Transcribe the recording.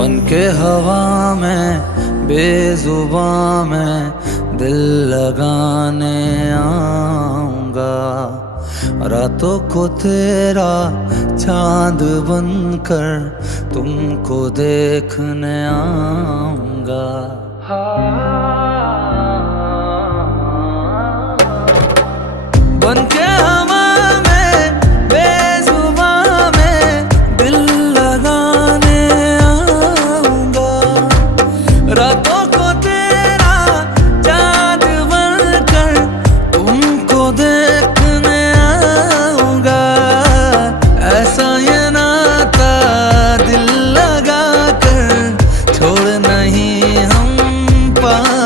बन के हवा में बेजुबां में दिल लगाने आऊंगा। रातों को तेरा चांद बनकर तुमको देखने आऊंगा।